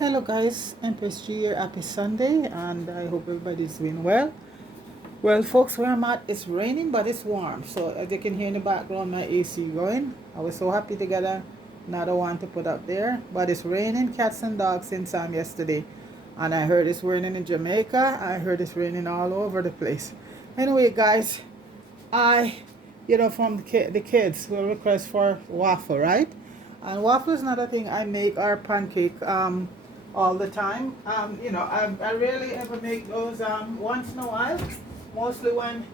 Hello guys, Empress G here. Happy Sunday, and I hope everybody's doing well. Well, folks, where I'm at, it's raining, but it's warm. So as you can hear in the background, my AC going. I was so happy to get another one to put up there, but it's raining cats and dogs since yesterday, and I heard it's raining in Jamaica. I heard it's raining all over the place. Anyway, guys, from the kids will request for waffle, right? And waffle is not a thing I make, or pancake all the time. I rarely ever make those once in a while, mostly when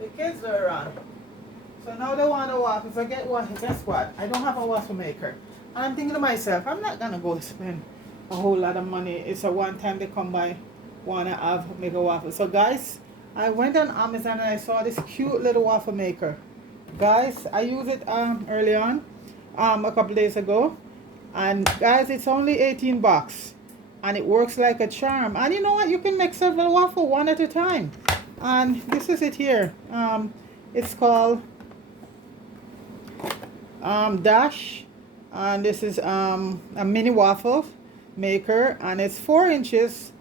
the kids are around. So now they want a waffle. So guess what? I don't have a waffle maker. And I'm thinking to myself, I'm not gonna go spend a whole lot of money. It's a one time they come by, wanna make a waffle. So guys, I went on Amazon and I saw this cute little waffle maker. Guys, I used it early on, a couple days ago, and guys, it's only 18 bucks, and it works like a charm. And you know what? You can make several waffle one at a time. And this is it here. It's called Dash, and this is a mini waffle maker, and it's 4 inches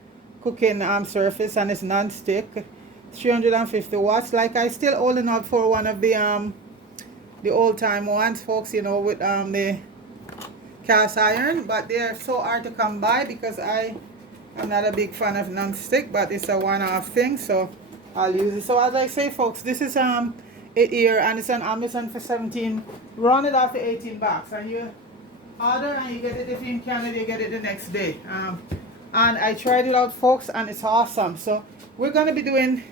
cooking surface, and it's non-stick, 350 watts. Like, I still holding up for one of the old time ones, folks, with the cast iron, but they're so hard to come by because I'm not a big fan of non-stick, but it's a one-off thing, so I'll use it. So as I say, folks, this is it here, and it's on Amazon for 17, run it off to 18 bucks, and you order and you get it. If you're in Canada, you get it the next day. And I tried it out, folks, and it's awesome. So we're gonna be doing,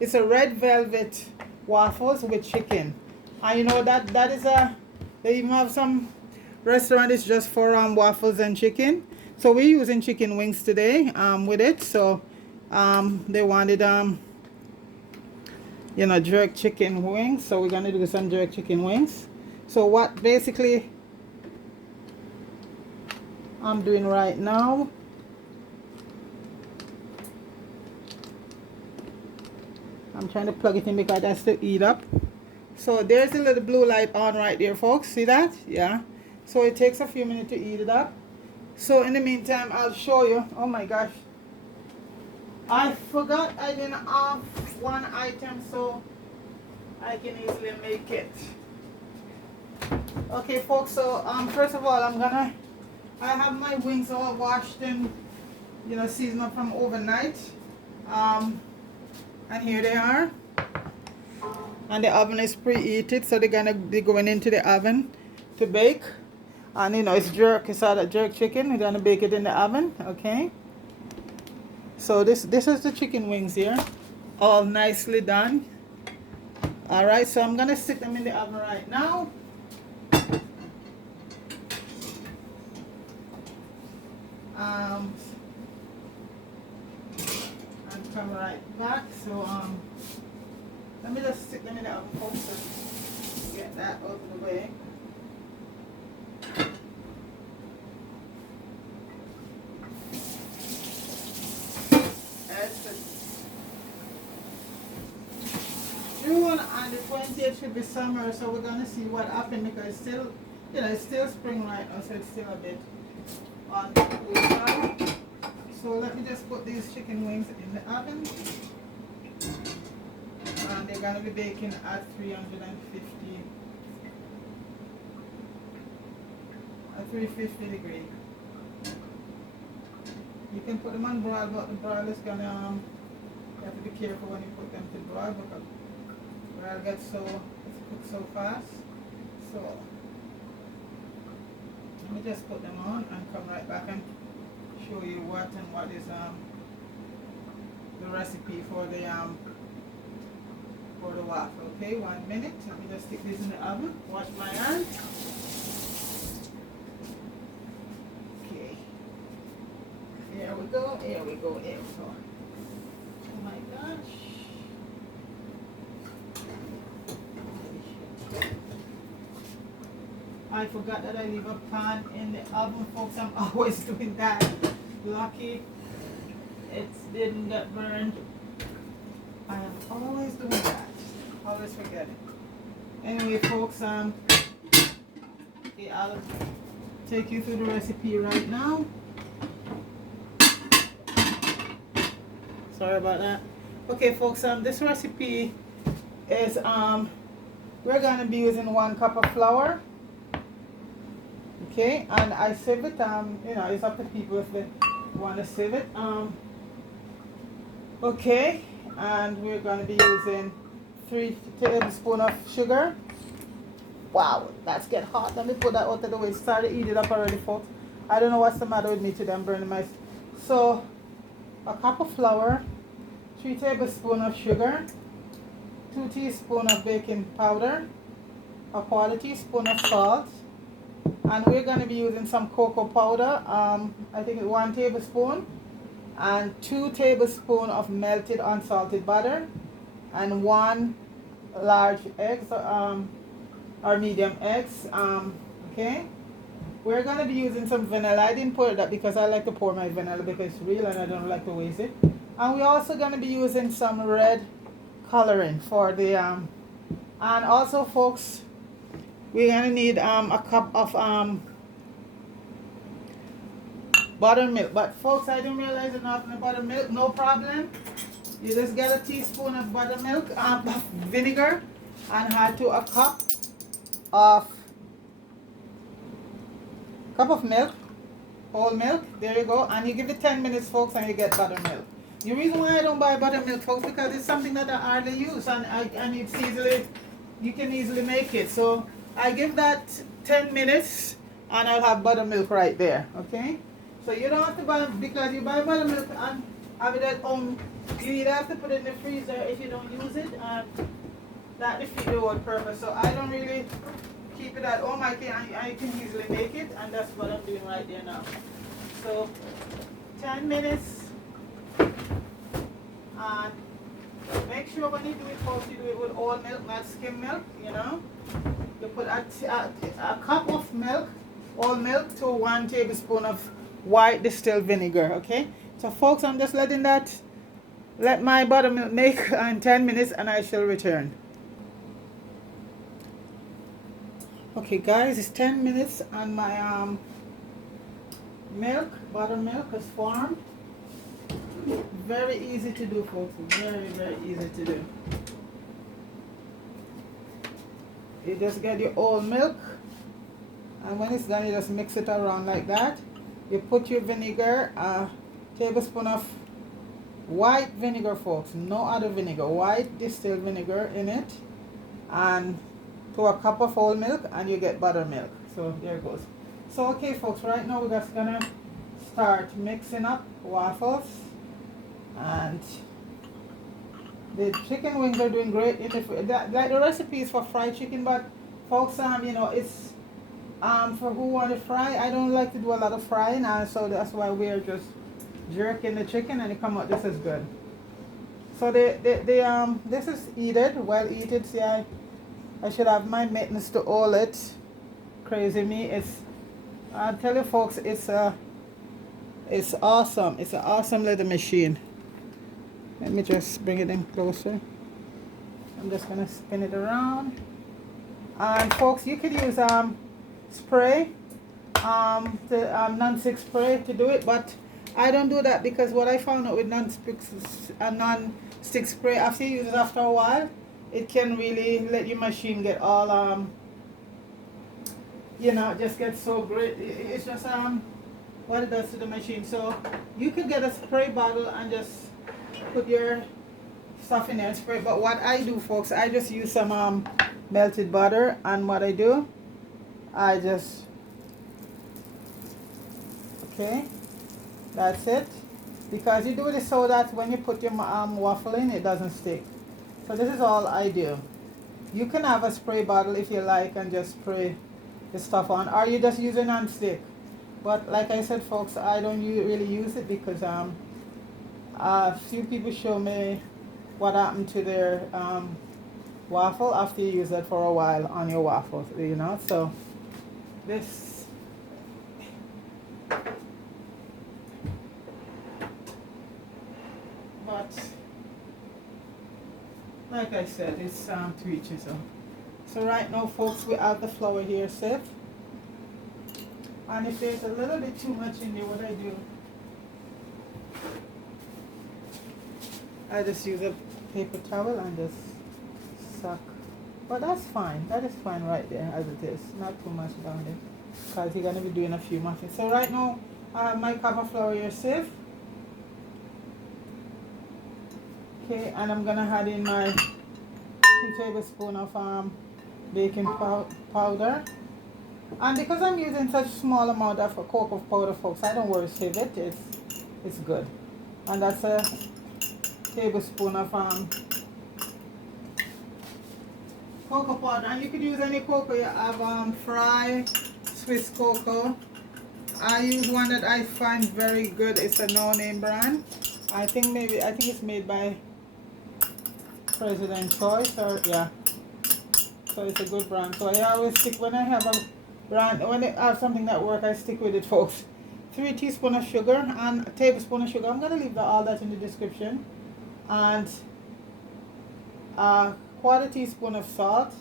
it's a red velvet waffles with chicken, and you know that is they even have some restaurant is just for waffles and chicken. So we're using chicken wings today with it. So they wanted jerk chicken wings, so we're gonna do some jerk chicken wings. So what basically I'm doing right now, I'm trying to plug it in because that's to eat up. So there's a little blue light on right there, folks. See that? Yeah. So it takes a few minutes to eat it up. So in the meantime, I'll show you. Oh my gosh, I forgot I didn't have one item, so I can easily make it. Okay, folks, so first of all, I have my wings all washed and seasoned up from overnight. And here they are. And the oven is preheated, so they're gonna be going into the oven to bake. And it's a jerk chicken. We're gonna bake it in the oven, okay? So this is the chicken wings here, all nicely done. All right, so I'm gonna stick them in the oven right now. And come right back. So let me just stick them in the oven, folks, and get that out of the way. June and the 20th should be summer, so we're gonna see what happens because it's still, it's still spring right now, so it's still a bit on the cool side. So let me just put these chicken wings in the oven, and they're gonna be baking at 350 degrees. You can put them on broil, but the broil is gonna you have to be careful when you put them to broil because broil gets it's cooked so fast. So let me just put them on and come right back and show you what is the recipe for the waffle. Okay, 1 minute. Let me just stick this in the oven. Wash my hands. Okay. Here we go. Here we go. Here we go. Oh my gosh. I forgot that I leave a pan in the oven, folks. I'm always doing that. Lucky it didn't get burned. I am always doing that. Always forget it. Anyway, folks, okay, I'll take you through the recipe right now. Sorry about that. Okay, folks. This recipe is we're gonna be using 1 cup of flour. Okay, and I sieve it. You know, it's up to people if they want to sieve it. Okay, and we're gonna be using 3 tablespoons of sugar. Wow, that's get hot. Let me put that out of the way. Started to eat it up already, folks. I don't know what's the matter with me today. I'm burning my. So, a cup of flour, 3 tablespoons of sugar, 2 teaspoons of baking powder, a 1/4 teaspoon of salt, and we're going to be using some cocoa powder. I think 1 tablespoon, and 2 tablespoons of melted unsalted butter, and 1 large egg. Or medium eggs. Okay, we're gonna be using some vanilla. I didn't pour that because I like to pour my vanilla because it's real and I don't like to waste it. And we're also gonna be using some red coloring for the and also, folks, we're gonna need a cup of buttermilk. But folks, I didn't realize enough in the buttermilk. No problem. You just get a teaspoon of buttermilk, of vinegar, and add to a cup of milk, whole milk. There you go. And you give it 10 minutes, folks, and you get buttermilk. The reason why I don't buy buttermilk, folks, because it's something that I hardly use, and it's easily, you can easily make it. So I give that 10 minutes and I'll have buttermilk right there. Okay, so you don't have to buy, because you buy buttermilk and have it at home, you either have to put it in the freezer if you don't use it, and that defeats the whole purpose. So I don't really keep it at home. I can easily make it, and that's what I'm doing right there now. So 10 minutes, and make sure when you do it, folks, you do it with all milk, not skim milk. You know, you put a cup of milk, all milk, to 1 tablespoon of white distilled vinegar. Okay, so folks, I'm just let my buttermilk make in 10 minutes, and I shall return. Okay, guys, it's 10 minutes and my buttermilk is formed. Very easy to do, folks. Very, very easy to do. You just get your old milk, and when it's done, you just mix it around like that. You put your vinegar, a tablespoon of white vinegar, folks, no other vinegar, white distilled vinegar in it, and to a cup of whole milk, and you get buttermilk. So there it goes. So okay, folks, right now we're just gonna start mixing up waffles, and the chicken wings are doing great in like the recipe is for fried chicken, but folks, you know, it's for who want to fry. I don't like to do a lot of frying, so that's why we're just jerking the chicken, and it come out just as good. So this is well heated. See, I should have my mittens to hold it. Crazy me. I'll tell you, folks, it's awesome. It's an awesome little machine. Let me just bring it in closer. I'm just gonna spin it around. And folks, you could use spray, non-stick spray to do it, but I don't do that because what I found out with non-stick spray, after you use it after a while, it can really let your machine get all you know, just get so great. It's just what it does to the machine. So you could get a spray bottle and just put your stuff in there and spray. But what I do, folks, I just use some melted butter, and what I do, I just, okay, that's it. Because you do this so that when you put your waffle in, it doesn't stick. So this is all I do. You can have a spray bottle if you like and just spray the stuff on, or you just use a non-stick. But like I said, folks, I don't really use it because a few people show me what happened to their waffle after you use it for a while on your waffles, you know. So this, but like I said, it's to each his own. So right now, folks, we have the flour here set. And if there's a little bit too much in there, what I do, I just use a paper towel and just suck. But that's fine. That is fine right there as it is. Not too much down there. Because you're going to be doing a few muffins. So right now, I have my cup of flour here sieve. Okay, and I'm going to add in my 2 tablespoons of baking powder. And because I'm using such small amount of cocoa powder, folks, I don't worry, save it. It's good. And that's a tablespoon of cocoa powder. And you could use any cocoa you have, Fry, Swiss cocoa. I use one that I find very good. It's a no-name brand. I think it's made by President Choice, or yeah. So it's a good brand. So I always stick, when I have a brand, when I have something that works, I stick with it, folks. 3 teaspoons of sugar and a tablespoon of sugar. I'm gonna leave all that in the description. And a 1/4 teaspoon of salt.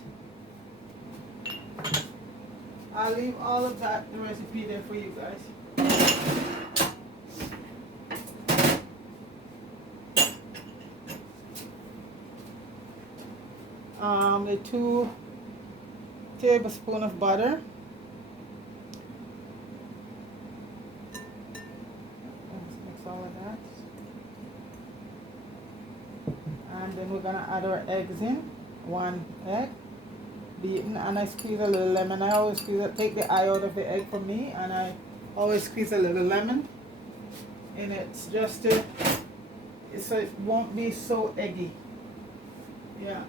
I'll leave all of that, the recipe there for you guys. The 2 tablespoons of butter. Let's mix all of that. And then we're gonna add our eggs in. 1 egg beaten, and I squeeze a little lemon. I always squeeze it, take the eye out of the egg for me, and I always squeeze a little lemon in it, just to, so it won't be so eggy. Yeah.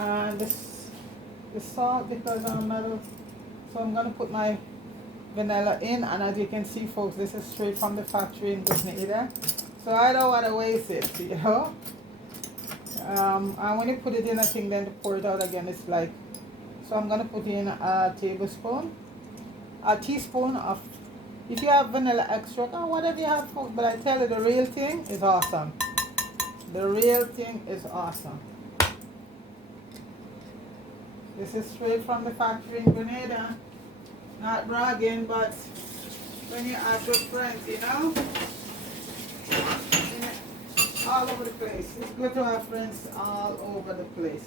And the salt, because I'm metal, so I'm gonna put my vanilla in, and as you can see, folks, this is straight from the factory in Grenada. So I don't want to waste it, you know. And when you put it in a thing, then to pour it out again, it's like, so I'm gonna put in a teaspoon of, if you have vanilla extract or whatever you have, folks, but I tell you, the real thing is awesome. The real thing is awesome. This is straight from the factory in Grenada. Not bragging, but when you have good friends, you know, all over the place. It's good to have friends all over the place.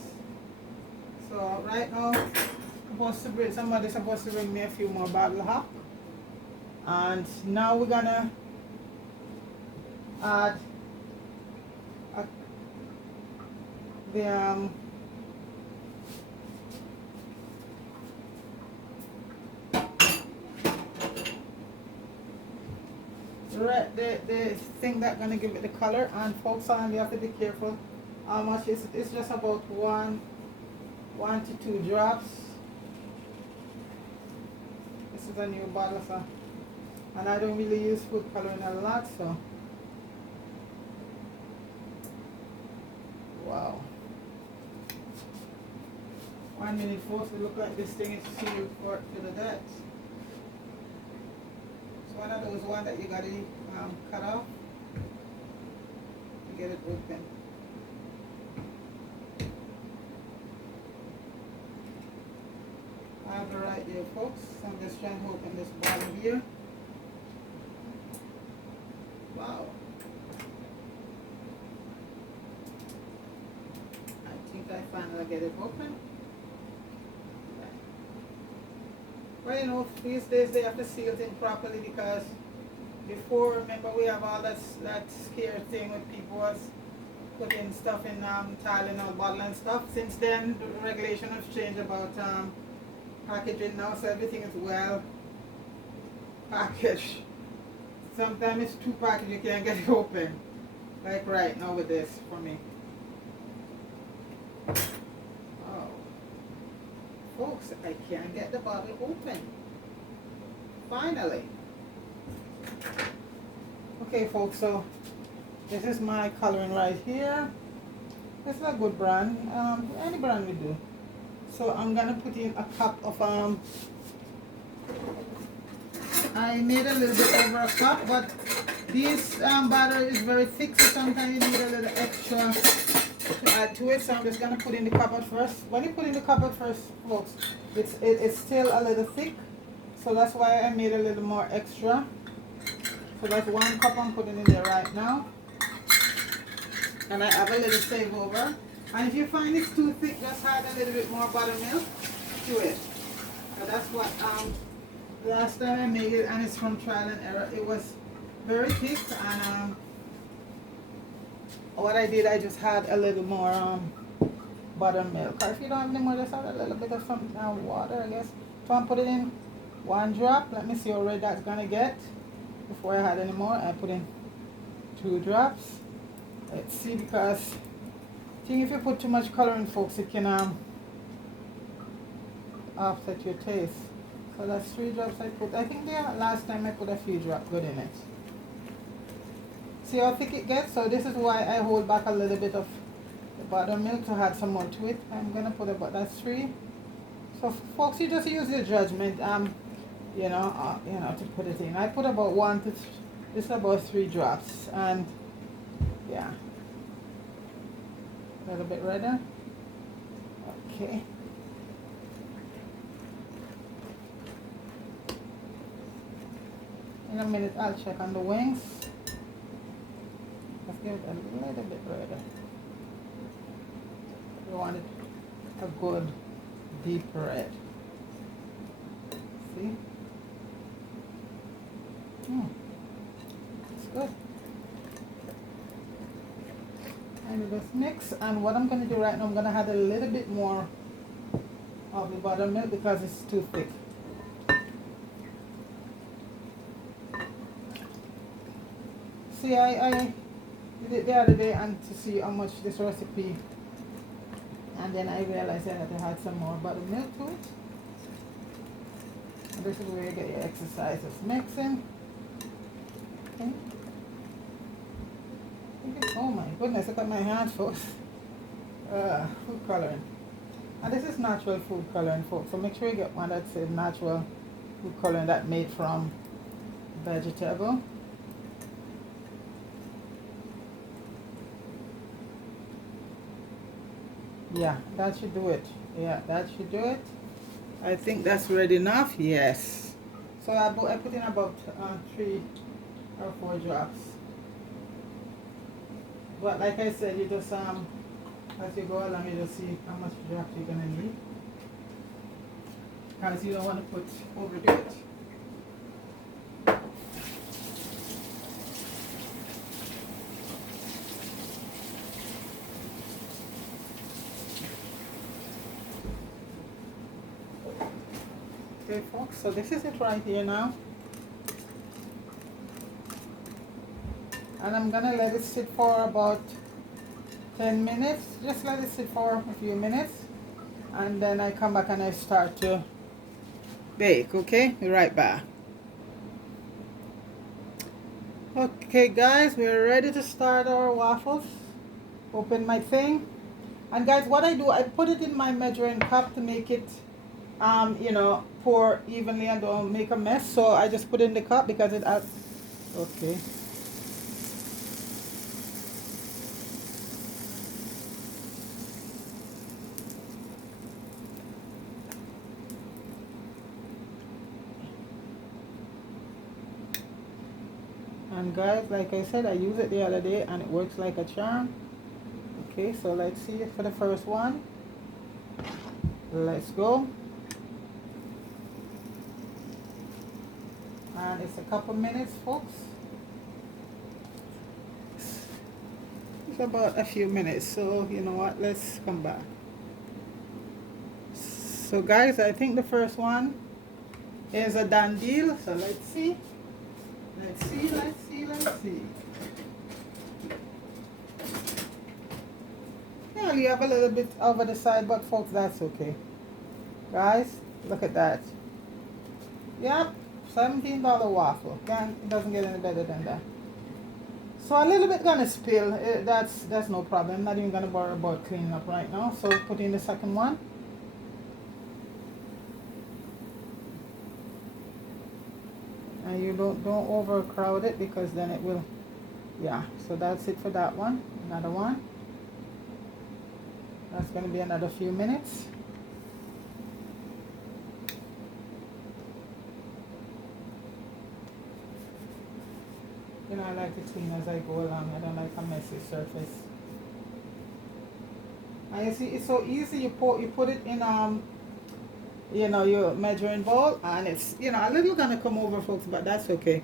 So right now, somebody's supposed to bring me a few more bottle hop. And now we're gonna add the thing that's gonna give it the color. And folks, you have to be careful how much it's just about 1 to 2 drops. This is a new bottle, so, and I don't really use food coloring a lot, so wow. 1 minute, folks. It look like this thing is sealed to the depths. One of those ones that you got to cut off to get it open. I have it right there, folks. I'm just trying to open this bottle here. Wow. I think I finally get it open. Well, you know, these days they have to seal things properly, because before, remember, we have all that scare thing with people was putting stuff in Tylenol bottle and stuff. Since then, the regulation has changed about packaging now, so everything is well packaged. Sometimes it's too packaged, you can't get it open. Like right now with this for me. Folks, I can't get the bottle open. Finally. Okay, folks, so this is my coloring right here. This is a good brand. Any brand will do. So I'm gonna put in a cup of I made a little bit over a cup, but this batter is very thick, so sometimes you need a little extra to add to it. So I'm just gonna put in the cup at first. When you put in the cup at first, folks, it's still a little thick, So that's why I made a little more extra. So that's 1 cup I'm putting in there right now. And I have a little save over. And if you find it's too thick, just add a little bit more buttermilk to it. So that's what last time I made it, and it's from trial and error. It was very thick, and what I did, I just had a little more buttermilk. Or if you don't have any more, just add a little bit of some water, I guess. So I'm putting in 1 drop. Let me see how red that's gonna get. Before I had any more, I put in 2 drops. Let's see, because I think if you put too much coloring, folks, it can offset your taste. So that's 3 drops I put. I think the last time I put a few drops good in it. See how thick it gets? So this is why I hold back a little bit of the buttermilk to add some more to it. I'm gonna put about that's 3. So folks, you just use your judgment. You know, to put it in. I put about 1 to this is about 3 drops, and yeah, a little bit redder. Okay. In a minute, I'll check on the wings. Let's give it a little bit redder. We want it a good deep red. See? It's good. And just mix. And what I'm going to do right now, I'm going to add a little bit more of the buttermilk because it's too thick. See, I did it the other day and to see how much this recipe, and then I realized I had to add some more buttermilk to it. And this is where you get your exercises mixing. Okay. Oh my goodness, look at my hand, folks. Food coloring. And this is natural food coloring, folks. So make sure you get one that says natural food coloring that made from vegetable. Yeah, that should do it. Yeah, that should do it. I think that's ready enough. Yes. So I put in about 3 or 4 drops. But like I said, you just as you go along, you just see how much drops you're gonna need, because you don't want to overdo it. Okay, folks. So this is it right here now. And I'm gonna let it sit for about 10 minutes. Just let it sit for a few minutes, and then I come back and I start to bake. Okay, be right back. Okay guys, we're ready to start our waffles. Open my thing, and guys, what I do, I put it in my measuring cup to make it pour evenly and don't make a mess. So I just put in the cup because it has, okay. And guys, like I said, I used it the other day and it works like a charm. Okay, so let's see it for the first one. Let's go. And it's a couple minutes, folks. It's about a few minutes, so you know what, let's come back. So guys, I think the first one is a done deal. So let's see. Let's see, let's see, let's see. Yeah, you have a little bit over the side, but folks, that's okay. Guys, look at that. Yep, $17 waffle. It doesn't get any better than that. So a little bit gonna spill. That's no problem. I'm not even gonna worry about cleaning up right now. So put in the second one. And you don't overcrowd it, because then it will, yeah. So that's it for that one. Another one. That's going to be another few minutes. You know, I like to clean as I go along. I don't like a messy surface. And you see, it's so easy. You put it in you know, your measuring bowl, and it's, you know, a little gonna come over, folks, but that's okay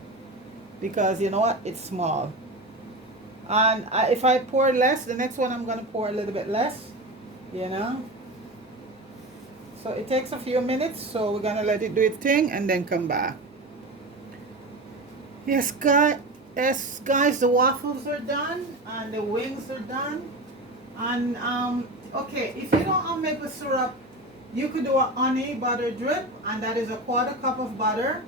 because you know what, it's small. And if I pour less, the next one I'm gonna pour a little bit less, you know. So it takes a few minutes, so we're gonna let it do its thing and then come back. Yes, guys, the waffles are done and the wings are done. And okay, if you don't have maple syrup, you could do a honey butter drip, and that is a 1/4 cup of butter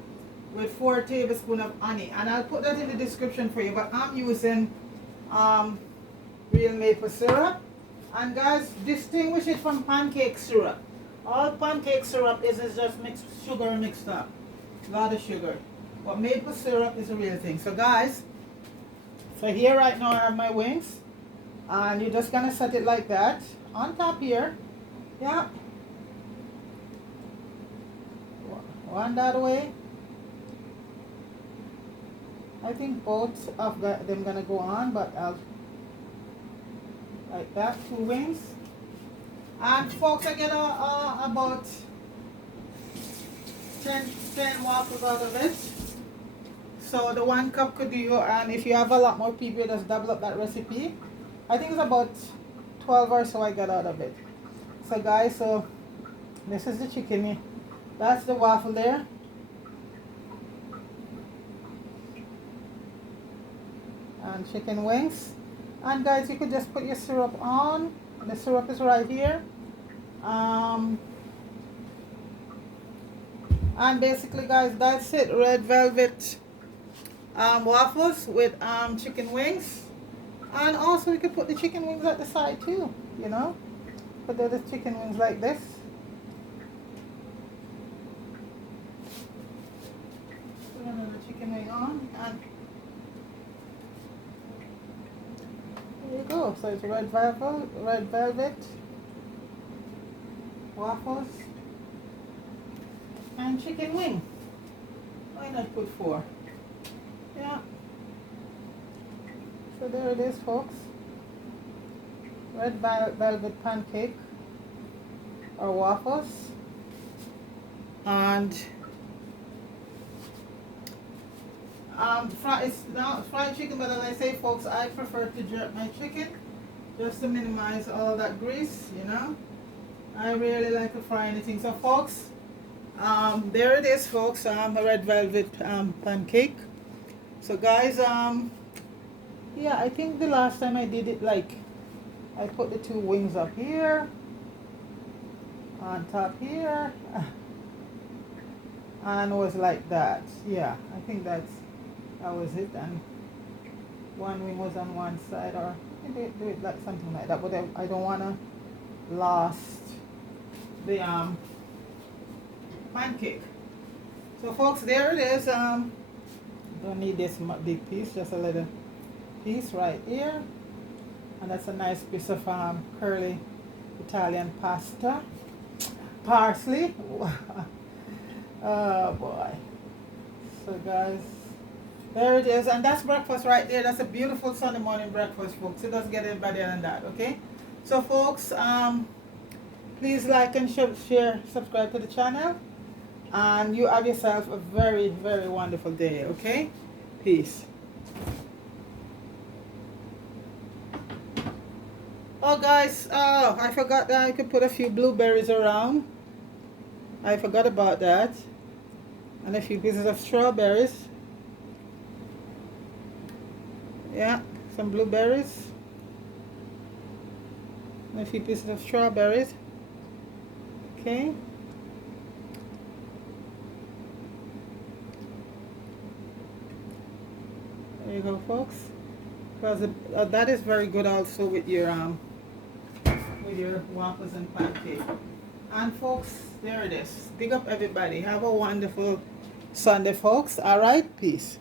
with 4 tablespoons of honey. And I'll put that in the description for you. But I'm using real maple syrup. And guys, distinguish it from pancake syrup. All pancake syrup is just mixed sugar mixed up, a lot of sugar. But maple syrup is a real thing. So guys, so here right now I have my wings, and you're just gonna set it like that on top here. Yeah. One that way. I think both of them gonna go on, but I'll like that, 2 wings. And folks, I get about 10 waffles out of it. So the 1 cup could do you, and if you have a lot more people, just double up that recipe. I think it's about 12 or so I got out of it. So guys, so this is the chicken. That's the waffle there. And chicken wings. And guys, you could just put your syrup on. The syrup is right here. And basically guys, that's it. Red velvet waffles with chicken wings. And also you could put the chicken wings at the side too, you know. Put the chicken wings like this. Put another chicken wing on, and there you go. So it's red velvet waffles and chicken wing. Why not put 4? Yeah. So there it is, folks. Red velvet pancake or waffles, and it's not fried chicken, but as I say, folks, I prefer to jerk my chicken just to minimize all that grease, you know. I really like to fry anything. So folks, there it is, folks, a red velvet pancake. So guys, yeah, I think the last time I did it, like, I put the 2 wings up here, on top here, and it was like that. Yeah, I think that was it. And 1 wing was on one side, or do it like something like that. But I don't want to lost the pancake. So folks, there it is. Don't need this big piece, just a little piece right here. And that's a nice piece of curly Italian pasta. Parsley. Oh boy. So guys, there it is. And that's breakfast right there. That's a beautiful Sunday morning breakfast, folks. It doesn't get any better than that, okay? So folks, please like and share, subscribe to the channel. And you have yourself a very, very wonderful day, okay? Peace. Oh guys, I forgot that I could put a few blueberries around. I forgot about that. And a few pieces of strawberries. Yeah, some blueberries. And a few pieces of strawberries. Okay. There you go, folks. Because that is very good also with your waffles and pancake. And folks, there it is. Big up everybody. Have a wonderful Sunday, folks. All right, peace.